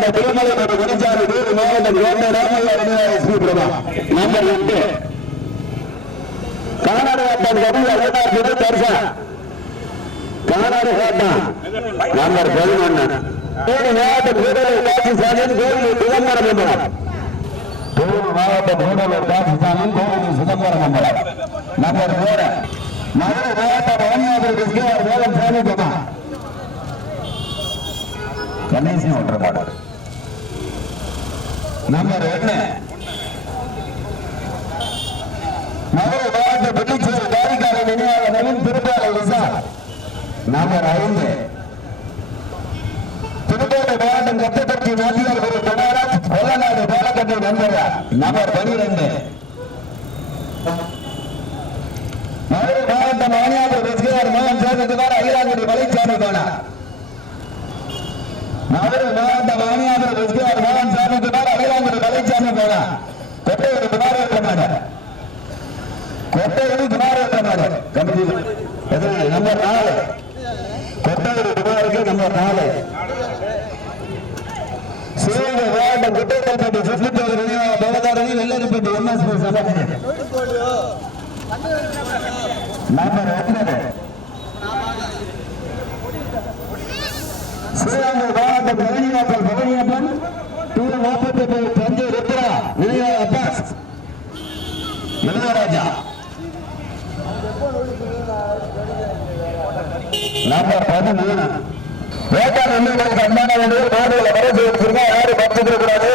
அந்த திருமலை மற்றும் வீடு வேறு மாவட்டம் கோட்டை ராமையா பிரபா நம்பர் எட்டு. கானாடு வாட்டம் கபில நம்பர் மாவட்டம் சிதம்பரம் மாவட்டம் சிதம்பரம் நம்பர் மூணு மதுரை மாவட்டம் சாமி கணேசன் நம்பர் ஒன்று மதுரை மாவட்டம் வெள்ளிச்சேரி தாரிக்கார நினைவாக நவீன் திருப்பாலை விசால் நம்பர் ஐந்து. புதுக்கோட்டை மாவட்டம் கத்தப்பட்டி நாச்சியார் குரு கனகராஜ் கொல்லநாடு பாலக்கட்டை நண்பரா நம்பர் பனிரெண்டு. மதுரை மாவட்டம் மகன் கோனா மதுரை மாவட்டம் மகன் மலைச்சாமி கோனா கொட்டையூர் குமாரேற்ற மாடர் கொட்டையூர் கமிட்டி நம்பர் நாலு கொட்டையூர் குமாருக்கு நம்பர் நாலு சிவகங்கை மாவட்டம் குட்டைக்கல்பட்டி சுற்றுச்சூழல் நம்பர் ஒன்பது சிவகங்கை மாவட்டம் இளையராஜா நம்பர் பதிமூணு வேட்டாண் நண்பர்களுக்கு அன்பான வேண்டுகோள் மாடுகளை வர செய்திருக்கா யாரும் பச்சை கூடாது